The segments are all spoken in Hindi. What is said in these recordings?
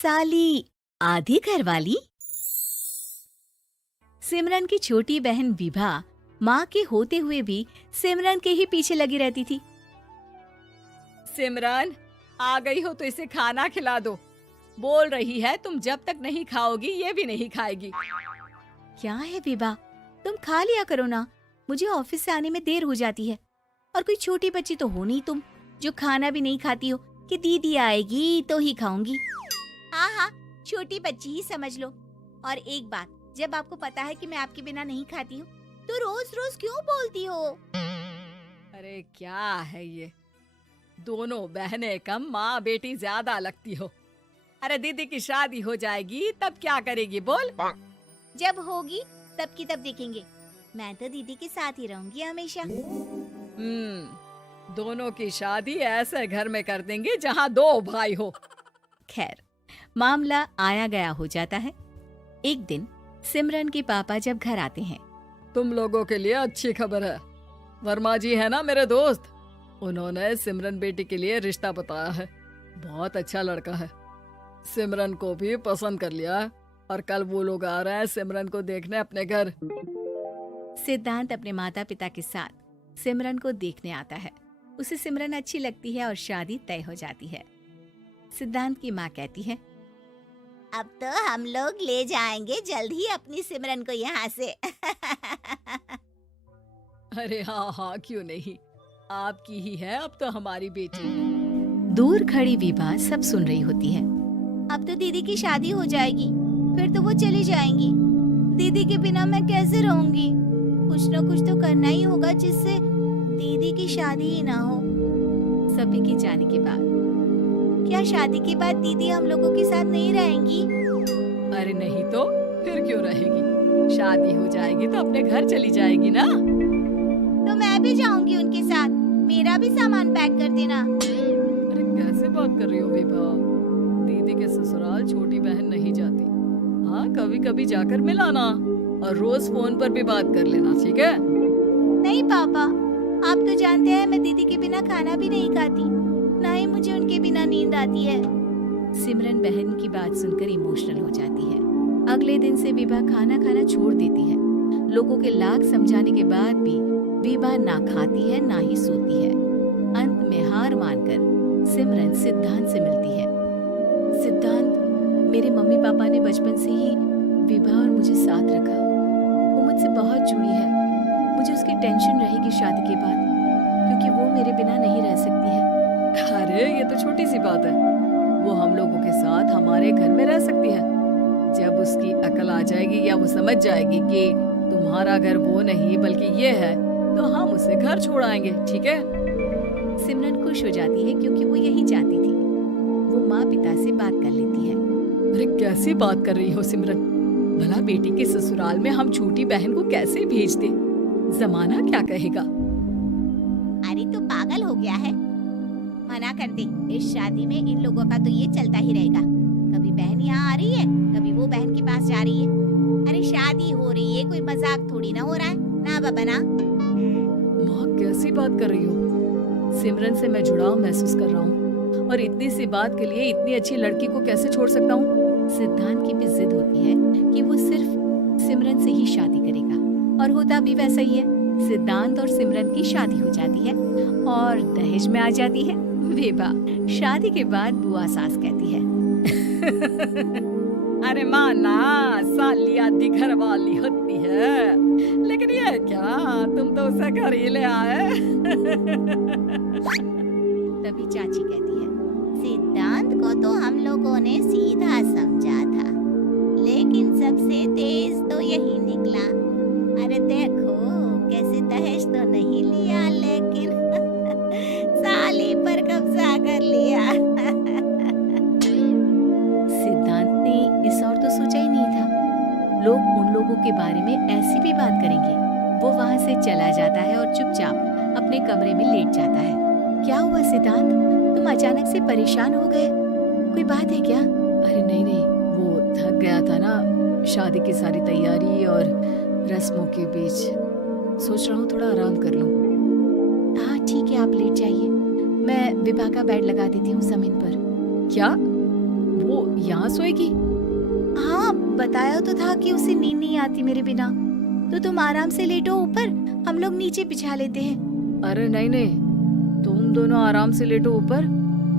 साली आधी घरवाली। सिमरन की छोटी बहन विभा माँ के होते हुए भी सिमरन के ही पीछे लगी रहती थी। सिमरन, आ गई हो तो इसे खाना खिला दो। बोल रही है तुम जब तक नहीं खाओगी ये भी नहीं खाएगी। क्या है विभा, तुम खा लिया करो ना, मुझे ऑफिस से आने में देर हो जाती है। और कोई छोटी बच्ची तो हो नहीं तुम जो खाना भी नहीं खाती हो कि दीदी आएगी तो ही खाऊंगी। हाँ, छोटी बच्ची ही समझ लो। और एक बात, जब आपको पता है कि मैं आपके बिना नहीं खाती हूँ तो रोज रोज क्यों बोलती हो? अरे क्या है ये, दोनों बहनें कम माँ बेटी ज्यादा लगती हो। अरे दीदी की शादी हो जाएगी तब क्या करेगी बोल? जब होगी तब की तब देखेंगे। मैं तो दीदी के साथ ही रहूंगी हमेशा। दोनों की शादी ऐसे घर में कर देंगे जहाँ दो भाई हो। खैर, मामला आया गया हो जाता है। एक दिन सिमरन के पापा जब घर आते हैं, तुम लोगों के लिए अच्छी खबर है। वर्मा जी है ना मेरे दोस्त, उन्होंने सिमरन बेटी के लिए रिश्ता बताया है। बहुत अच्छा लड़का है, सिमरन को भी पसंद कर लिया है और कल वो लोग आ रहे हैं सिमरन को देखने अपने घर। सिद्धांत अपने माता पिता के साथ सिमरन को देखने आता है। उसे सिमरन अच्छी लगती है और शादी तय हो जाती है। सिद्धांत की माँ कहती है, अब तो हम लोग ले जाएंगे जल्द ही अपनी सिमरन को यहाँ से। अरे हाँ, क्यों नहीं, आपकी ही है अब तो हमारी बेटी। दूर खड़ी विभा सब सुन रही होती है। अब तो दीदी की शादी हो जाएगी, फिर तो वो चली जाएंगी। दीदी के बिना मैं कैसे रहूंगी? कुछ न कुछ तो करना ही होगा जिससे दीदी की शादी ही ना हो। सभी के जाने के बाद क्या शादी के बाद दीदी हम लोगों के साथ नहीं रहेंगी? अरे नहीं तो फिर क्यों रहेगी, शादी हो जाएगी तो अपने घर चली जाएगी ना। तो मैं भी जाऊंगी उनके साथ, मेरा भी सामान पैक कर देना। अरे कैसे बात कर रही हो विभा, दीदी के ससुराल छोटी बहन नहीं जाती। हाँ, कभी कभी जाकर मिलाना और रोज फोन पर भी बात कर लेना, ठीक है? नहीं पापा, आप तो जानते हैं मैं दीदी के बिना खाना भी नहीं खाती, ना ही मुझे उनके बिना नींद आती है। सिमरन बहन की बात सुनकर इमोशनल हो जाती है। अगले दिन से विभा खाना खाना छोड़ देती है। लोगों के लाख समझाने के बाद भी विभा ना खाती है ना ही सोती है। अंत में हार मानकर सिमरन सिद्धांत से मिलती है। सिद्धांत, मेरे मम्मी पापा ने बचपन से ही विभा और मुझे साथ रखा। वो मुझसे बहुत जुड़ी है। मुझे उसकी टेंशन रहेगी शादी के बाद, क्योंकि वो मेरे बिना नहीं रह सकती है। अरे ये तो छोटी सी बात है, वो हम लोगों के साथ हमारे घर में रह सकती है। जब उसकी अकल आ जाएगी या वो समझ जाएगी कि तुम्हारा घर वो नहीं बल्कि ये है, तो हम उसे घर छोड़ आएंगे, ठीक है? सिमरन खुश हो जाती है क्योंकि वो यही चाहती थी। वो माँ पिता से बात कर लेती है। अरे कैसी बात कर रही हो सिमरन, भला बेटी के ससुराल में हम छोटी बहन को कैसे भेज दें? जमाना क्या कहेगा? अरे तो पागल हो गया है, मना कर दे। इस शादी में इन लोगों का तो ये चलता ही रहेगा, कभी बहन यहाँ आ रही है, कभी वो बहन के पास जा रही है। अरे शादी हो रही है, कोई मजाक थोड़ी ना हो रहा है ना बाबा ना। माँ कैसी बात कर रही हो? सिमरन से मैं जुड़ाव महसूस कर रहा हूँ और इतनी सी बात के लिए इतनी अच्छी लड़की को कैसे छोड़ सकता हूँ? सिद्धांत की भी जिद होती है कि वो सिर्फ सिमरन से ही शादी करेगा, और होता भी वैसा ही है। सिद्धांत और सिमरन की शादी हो जाती है और दहेज में आ जाती है विभा। शादी के बाद बुआ सास कहती है, अरे माँ ना, साली आधी घर वाली होती है, लेकिन ये क्या, तुम तो उसे घर ही ले आए। तभी चाची कहती है, सिद्धांत को तो हम लोगों ने सीधा समझा था, लेकिन सबसे तेज तो यही निकला। अरे देखो कैसे दहेज तो नहीं लिया, लेकिन साली पर कब्जा कर लिया। सिद्धांत ने इस और तो सोचा ही नहीं था, लोग उन लोगों के बारे में ऐसी भी बात करेंगे। वो वहाँ से चला जाता है और चुपचाप अपने कमरे में लेट जाता है। क्या हुआ सिद्धांत, तुम अचानक से परेशान हो गए, कोई बात है क्या? अरे नहीं, वो थक गया था ना, शादी की सारी तैयारी और रस्मों के बीच, सोच रहा हूँ थोड़ा आराम कर लूँ। हाँ ठीक है, आप लेट जाइए, मैं विभा का बेड लगा देती हूँ जमीन पर। क्या? वो यहाँ सोएगी? हाँ, बताया तो था कि उसे नींद नहीं आती मेरे बिना। तो तुम आराम से लेटो ऊपर, हम लोग नीचे बिछा लेते हैं। अरे नहीं नहीं, तुम दोनों आराम से लेटो ऊपर,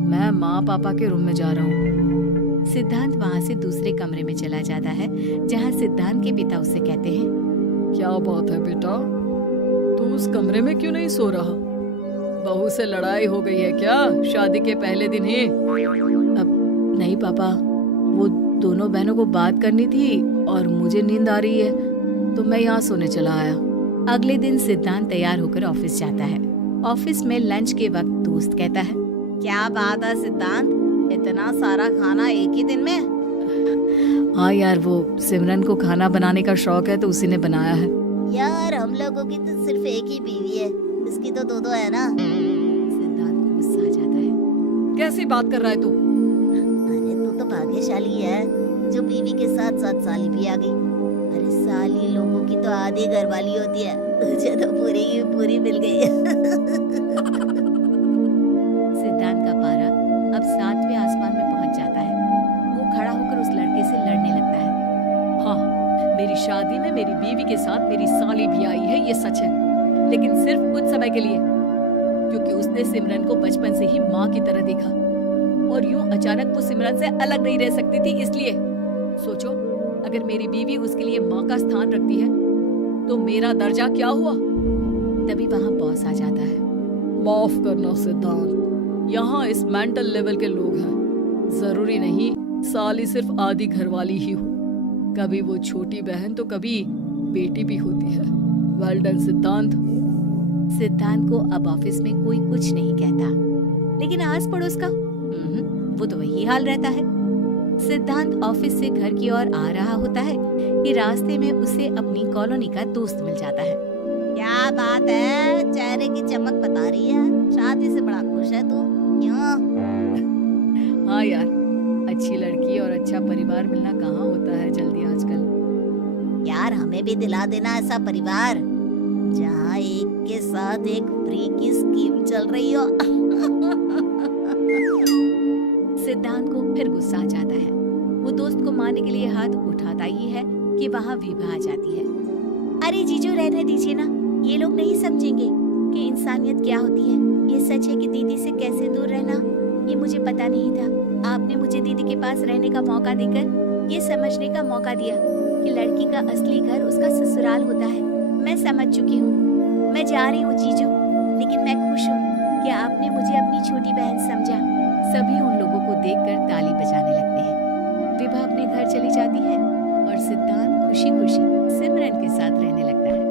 मैं माँ पापा के रूम में जा रहा हूँ। सिद्धांत वहाँ से दूसरे कमरे में चला जाता है जहाँ सिद्धांत के पिता उसे कहते हैं, क्या बात है बेटा, तू उस कमरे में क्यों नहीं सो रहा? बहू से लड़ाई हो गई है क्या शादी के पहले दिन ही? अब नहीं पापा, वो दोनों बहनों को बात करनी थी और मुझे नींद आ रही है तो मैं यहाँ सोने चला आया। अगले दिन सिद्धांत तैयार होकर ऑफिस जाता है। ऑफिस में लंच के वक्त दोस्त कहता है, क्या बात है सिद्धांत, इतना सारा खाना एक ही दिन में? हाँ यार, वो सिमरन को खाना बनाने का शौक है तो उसी ने बनाया है। यार हम लोगों की तो सिर्फ एक ही बीवी है, इसकी तो दो है ना। सिद्धांत को गुस्सा आ जाता है। कैसी बात कर रहा है तू? अरे तू तो भाग्यशाली है जो बीवी के साथ साथ साली भी आ गई। अरे साली लोगों की तो आधी घरवाली होती है, तुझे तो पूरी की पूरी मिल गई। सिद्धांत का पारा अब 7वें आसमान में पहुंच जाता है। वो खड़ा होकर उस लड़के से लड़ने लगता है। हाँ, मेरी शादी में मेरी बीवी के साथ मेरी साली भी आई है, ये सच है, लेकिन सिर्फ कुछ समय के लिए, क्योंकि उसने सिमरन को बचपन से ही माँ की तरह देखा और यूं अचानक वो सिमरन से अलग नहीं रह सकती थी। इसलिए सोचो, अगर मेरी बीवी उसके लिए माँ का स्थान रखती है तो मेरा दर्जा क्या हुआ? तभी वहाँ बॉस आ जाता है। माफ करना सिद्धांत, यहाँ इस मेंटल लेवल के लोग हैं, जरूरी नहीं साली सिर्फ आधी घरवाली ही हो, कभी वो छोटी बहन तो कभी बेटी भी होती है। वेल डन सिद्धांत। सिद्धांत को अब ऑफिस में कोई कुछ नहीं कहता, लेकिन आस पड़ोस का वो तो वही हाल रहता है। सिद्धांत ऑफिस से घर की ओर आ रहा होता है कि रास्ते में उसे अपनी कॉलोनी का दोस्त मिल जाता है। क्या बात है, चेहरे की चमक बता रही है, शादी से बड़ा खुश है तू, क्यों? हाँ यार, अच्छी लड़की और अच्छा परिवार मिलना कहाँ होता है जल्दी आजकल। यार हमें भी दिला देना ऐसा परिवार जहाँ एक के साथ एक फ्री की स्कीम चल रही हो। सिद्धांत को फिर गुस्सा आ जाता है। वो दोस्त को मारने के लिए हाथ उठाता ही है कि वहाँ विभा आ जाती है। अरे जीजू रहने दीजिए ना, ये लोग नहीं समझेंगे कि इंसानियत क्या होती है। ये सच है कि दीदी से कैसे दूर रहना ये मुझे पता नहीं था। आपने मुझे दीदी के पास रहने का मौका देकर ये समझने का मौका दिया कि लड़की का असली घर उसका ससुराल होता है। मैं समझ चुकी हूँ, मैं जा रही हूँ जीजू, लेकिन मैं खुश हूँ कि आपने मुझे अपनी छोटी बहन समझा। सभी उन लोगों को देखकर ताली बजाने लगते हैं। विभा अपने घर चली जाती है और सिद्धांत खुशी खुशी सिमरन के साथ रहने लगता है।